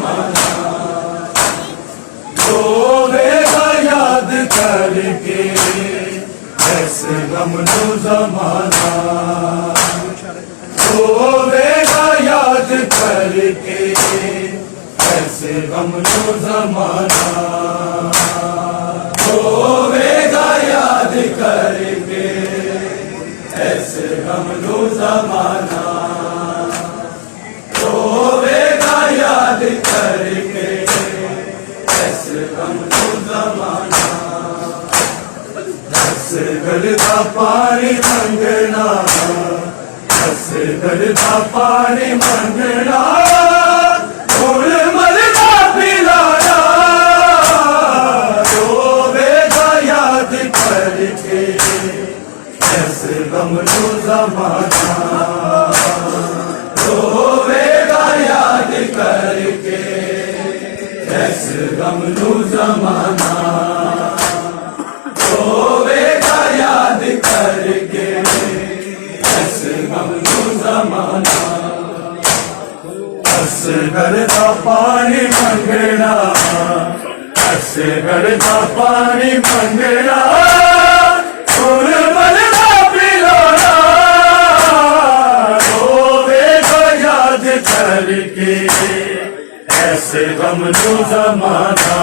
जमाना, रोवेगा याद करके ऐसे गम नो जमाना, रोवेगा याद करके ऐसे गम नो जमाना, रोवेगा याद करके ऐसे गम नो जमाना, रोवेगा याद करके ऐसे गम नो जमाना। दस गलदा पानी मंगना, दस गलदा पानी मंगना, फूल मलदा पिलाना, रोवेगा याद करके ऐसे गम नो जमाना, रोवेगा याद करके ऐसे गम नो जमाना, रोवेगा याद करके ऐसे गम नो जमाना। असगर का पानी मंगना, असगर का पानी मंगना, फूल मलदा पिलाना, रोवेगा याद करके ऐसे गम नो जमाना,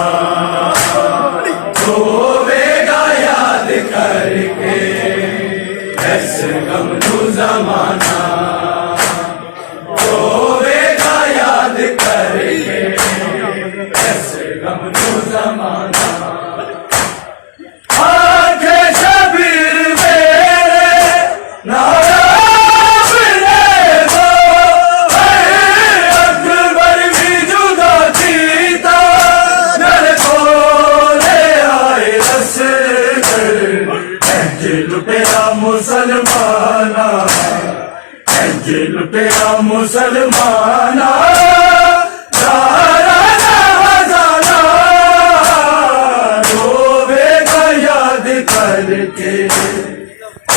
रोवेगा याद करके ऐसे गम नो जमाना, रोवेगा याद करके ऐसे गम नो जमाना। आंखे शबीर मेरे नायाब देखो, अकबर भी जुदा थीता, नर खोले आए असगर, लुटेरा मुसलमाना, लुटेरा मुसलमाना, दारा हजाना, रोवेगा याद करके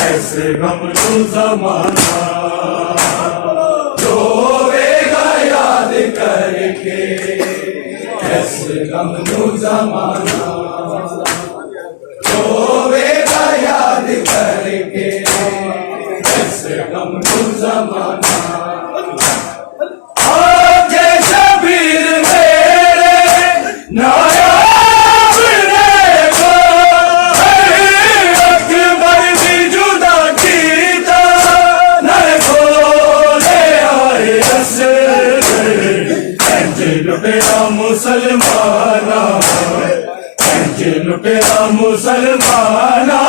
ऐसे गम नो जमाना, रोवेगा याद करके ऐसे गम नो जमाना, रोवेगा याद करके ऐसे गम नो जमाना। आंखे शबीर मेरे नायाब देखो, अकबर भी जुदा कीता, नर खोले आए असगर, लुटेरा मुसलमाना, लुटेरा मुसलमाना,